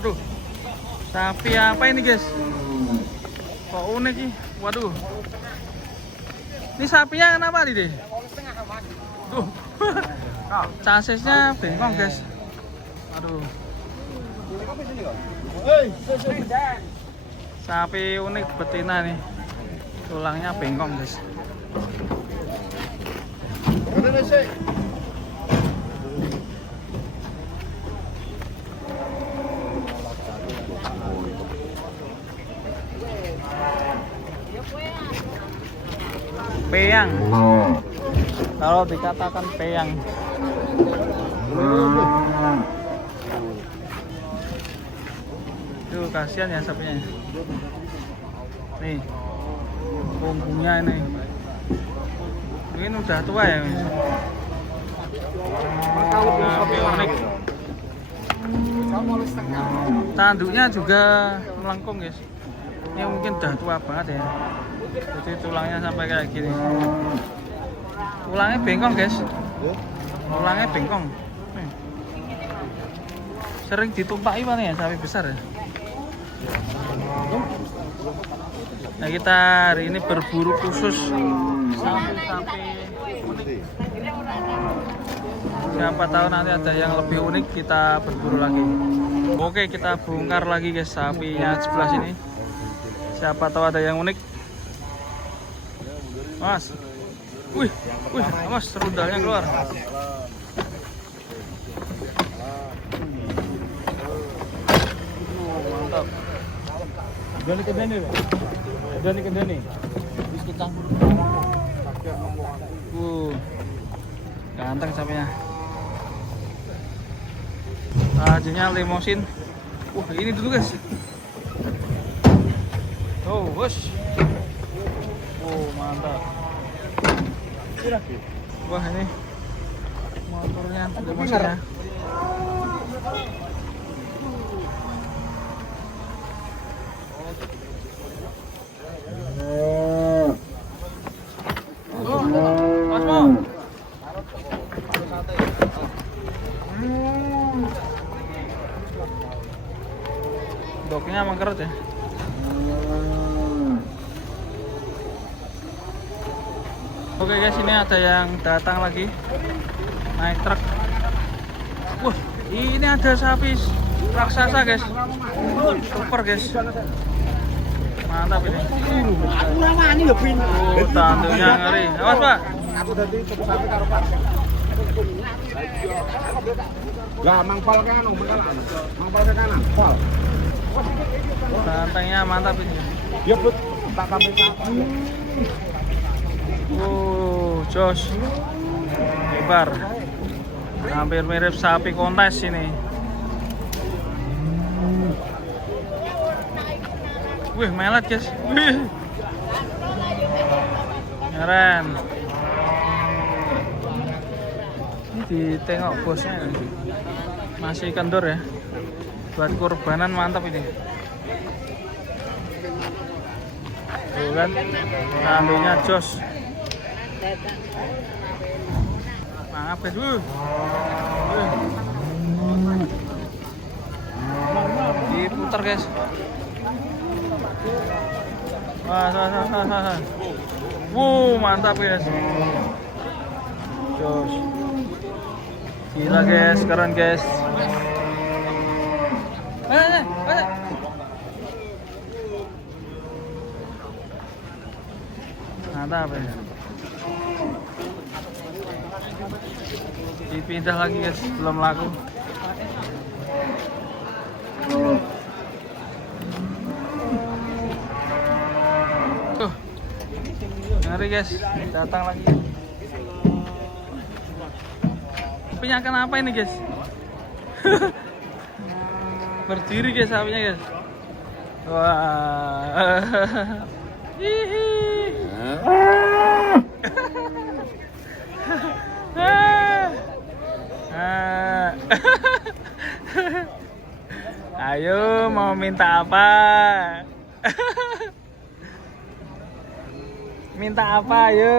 Waduh, sapi apa ini guys? Kok unik sih? Waduh, ini sapinya kenapa nih deh? Tuh, casisnya bengkong guys. Aduh, sapi unik betina nih, tulangnya bengkong guys. Peyang, kalau dikatakan peyang. Tuh kasihan ya sapinya. Nih, punggungnya ini. Ini udah tua ya. Sapi unik. Tanduknya juga melengkung guys. Ini mungkin udah tua banget ya. Jadi tulangnya sampai kayak gini. Tulangnya bengkong guys. Tulangnya bengkong. Sering ditumpaki mana ya sapi besar ya. Nah kita hari ini berburu khusus sapi-sapi unik. Siapa tahu nanti ada yang lebih unik, kita berburu lagi. Oke, kita bongkar lagi guys sapinya sebelah sini. Siapa tahu ada yang unik. Mas, wih, mas rudalnya keluar. Mantap. Doni ke Doni. Biskuit campur. Ganteng sapinya. Hajinya limosin. Ini dulu guys. Oh, wush. Mantap. Wah ini motornya ya. Mas Mo. Doknya mangkeret ya. Oke guys, ini ada yang datang lagi naik truk. Wah, ini ada sapi raksasa guys, super guys, mantap ini. Tanduknya ngeri. Awas pak. Lah mangpal kanan, mangpal ke kanan, pal. Tantangnya mantap ini. Ya put, tak sampai kapan. Jos lebar, hampir mirip sapi kontes ini. Wih, melet guys. Wih, keren. Ini ditengok bosnya masih kendor ya, buat kurbanan mantap ini. Tuh kan, tanduknya jos. Mangap guys, diputar guys. Wah. Mantap guys. Jos. Gila guys, keren guys. Mantap ya. Dipindah lagi guys, belum laku. Tuh, ngeri guys, datang lagi. Penyakan apa ini guys? Berdiri guys sapinya guys. Wah. Ayo, mau minta apa? Minta apa, ayo?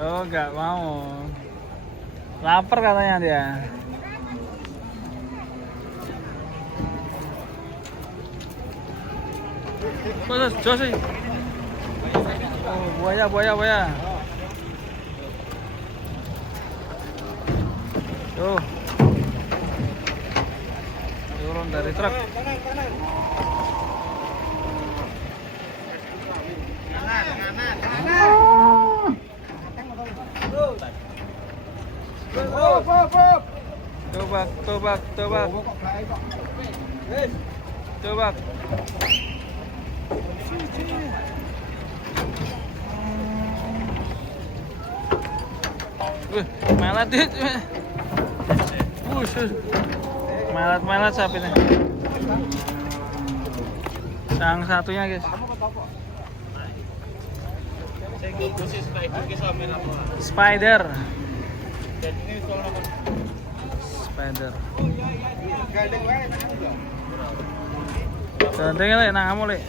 Oh, nggak mau. Lapar katanya dia. Terus jos sih. Oh, buaya. Tuh. Turun dari truk. Tobak. Melet dit. Melet sapinya. Yang satunya, guys. Spider. Gandeng lek nang kamu lek.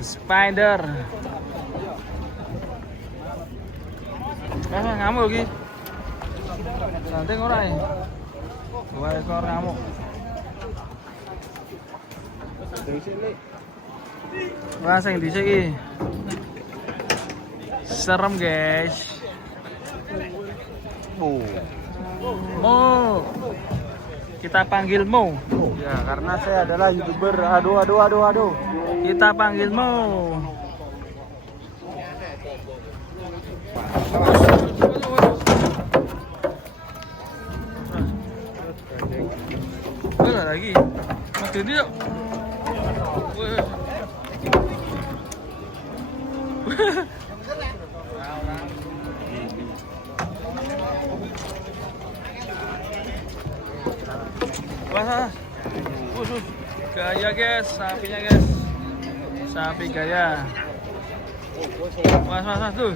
Spider. Ngamuk iki. Gandeng ora ya? Dua ekor ngamuk. Wah, sing dhisik iki. Serem, guys. Mo. Kita panggil Mo. Ya, karena saya adalah YouTuber. Aduh. Kita panggil Mo. Lagi. Mati dia. Wah, gaya guys, sapinya guys, sapi gaya. Mas tuh.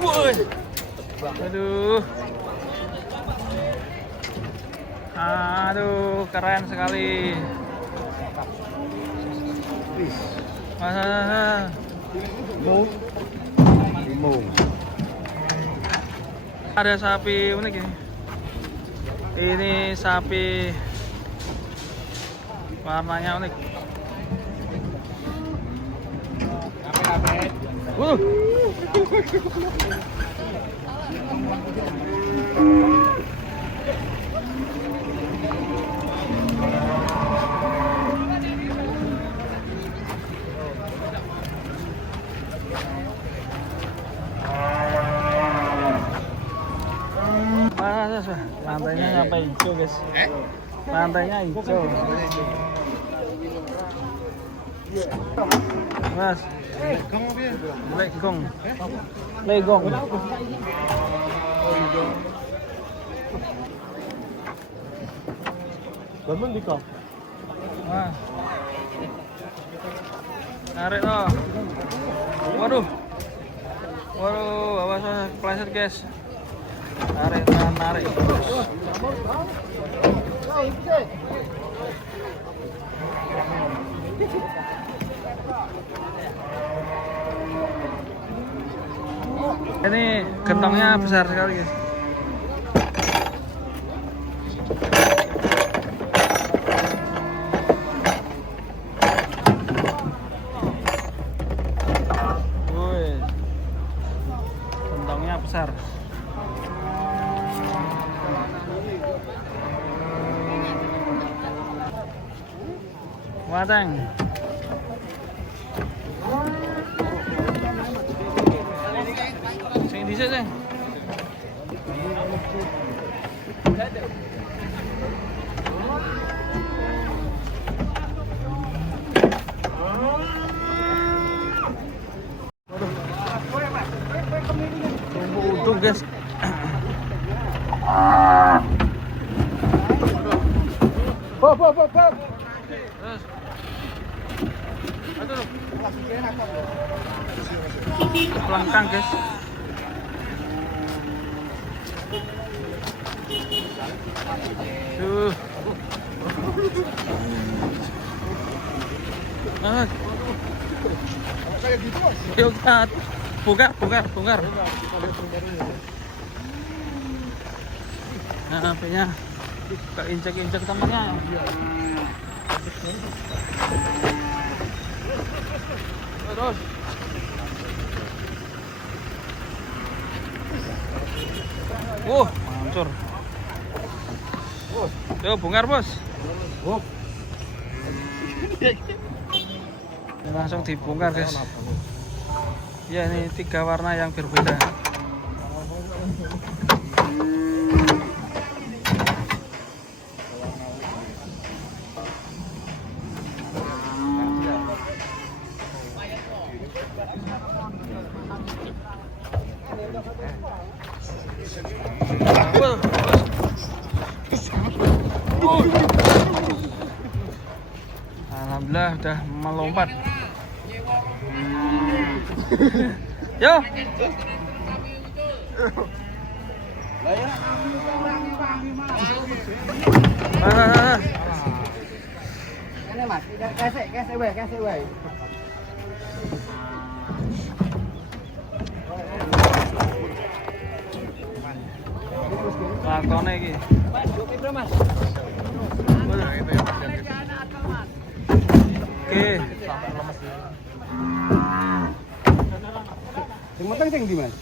Woi, aduh, keren sekali. Mas, ada sapi unik ini. Ini sapi warnanya unik. Lantainya sampai hijau, guys. Lantainya hijau. Mas, legong. Bangun di kok. Wah. Narik loh. Waduh, awas kepleset, guys. Narik. Ini gentongnya besar sekali, guys. Woi, gentongnya besar. Watang. Sing dhisik sing. Tunggu utuh, guys. Pop. Terus. Aduh. Pelengkang, guys. Tuh. Kayak gitu, Mas. Yuk, bongkar. Nah, HP-nya keinjek-injek temennya. Terus. Hancur. Yo, bongkar, Bos. Langsung dibongkar, guys. Ya, ini 3 warna yang berbeda. Alhamdulillah udah melompat. Yo. Ini Mas, kasih weh. Lakone iki. Mas. Oke. Sing penting sing ndi, Mas?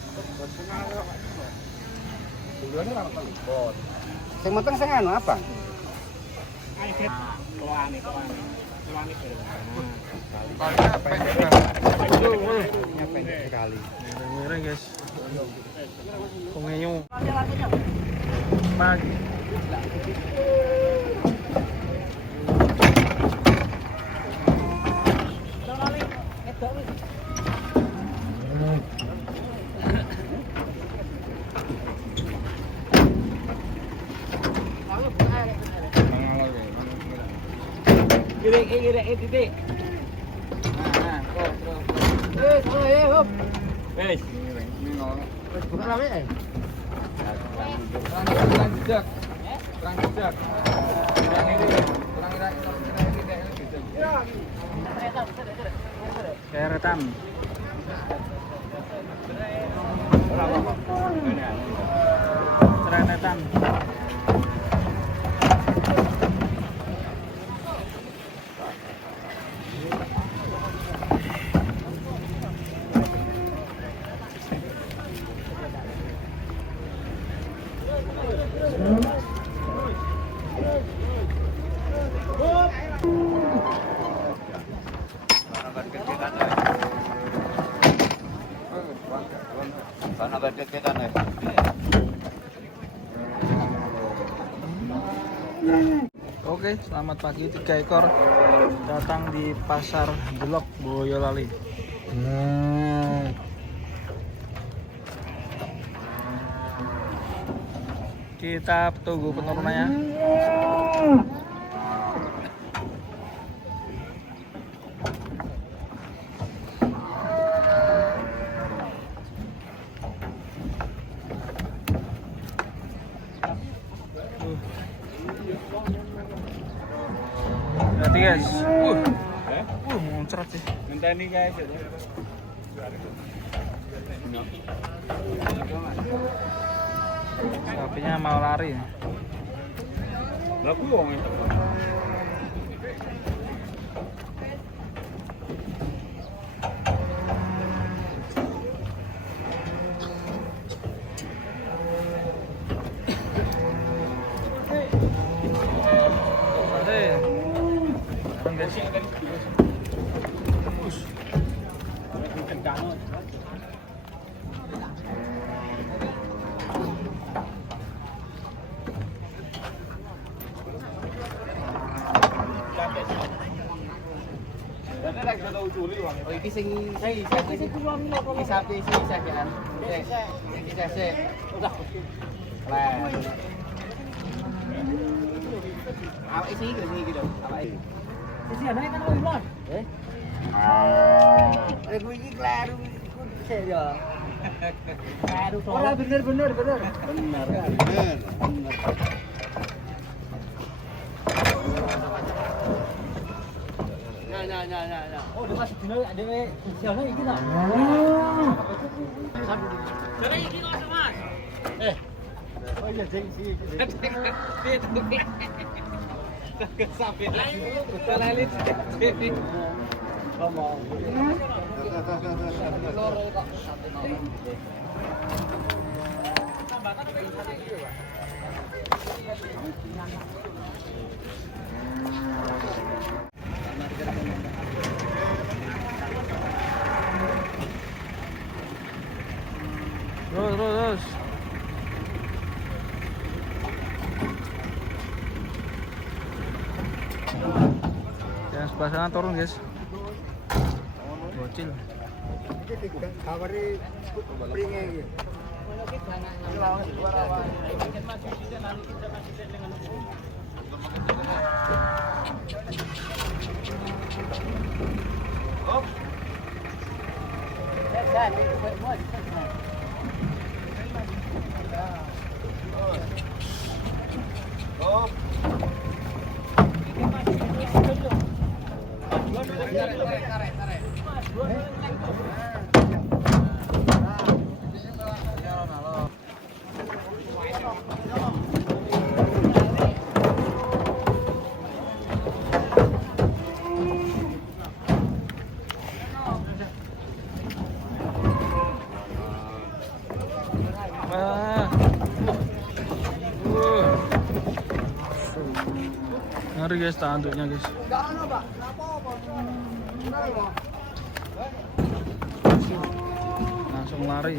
Sing penting sing anu apa? Pendek sekali. Miring, guys. Pengenyu. Pagi. Gire titik. Nah, terus. Hop. Wes. Wes bukan lagi Terang jejak. Terang jejak. Terang ini. Keretan. Cerenetan. Oke, selamat pagi. 3 ekor datang di pasar Bulog Boyolali. Kita tunggu penurunannya. Berarti guys, muncrat sih. Ngenteni guys itu. Sapinya mau lari. Lah ku wong itu. Iki sing sapi sing sakian. Iki sik. Udah. Lah. Awak isi iki lho, awak iki. Isi ana kan luwih. Aku iki kleru sik ya. Kleru to. Ora bener. Bener. Nah. Oh, dia masih dino ada sosialnya iki ta. Jadi iki kok Mas. Oh iya jeng sih. Sapi betul elit. Ngomong. Terus. Yang sebelah sana turun, guys. Bocil. Ngeri guys tanduknya guys. Langsung lari.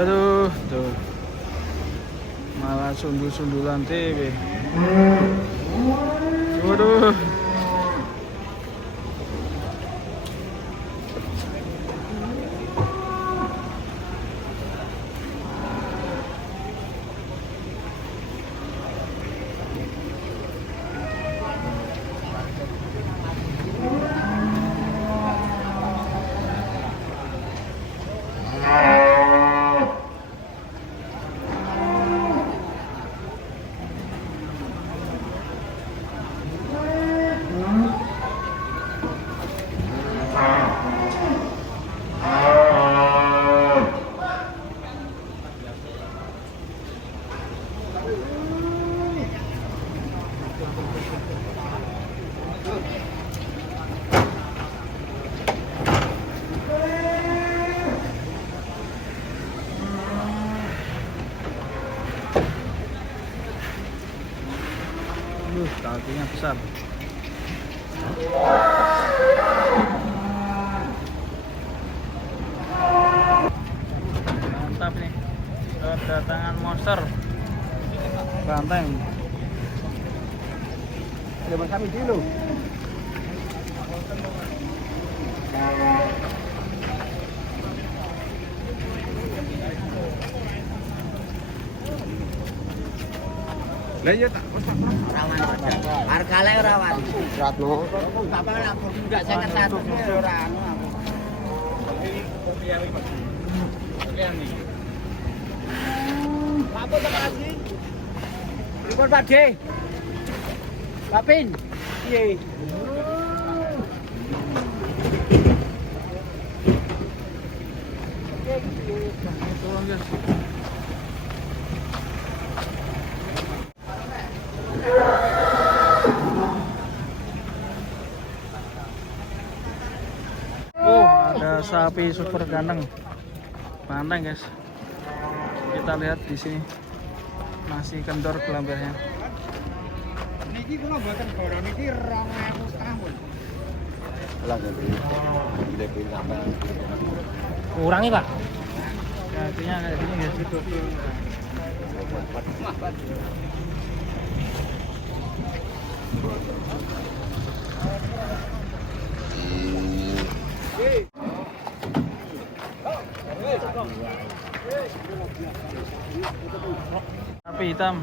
Aduh, tuh. Malah sundul-sundulan TV. Waduh. Kakinya besar. Mantap nih. Kedatangan monster. Banteng. Ada kami dulu. Lah iya tak Rawan aja. Hargane rawan. Ratno. Bapak langsung enggak saya satu ora anu aku. Apa tak lagi? Ribut Pak D. Pak Pin. Piye? Tolong guys. Ada sapi super ganteng, banteng guys. Kita lihat di sini masih kendor gelambernya. Niki kula mboten goro niki 2.000 tahun. Lah lebih tambah. Kurangi, Pak. kakinya kayak gini guys. Sapi hitam.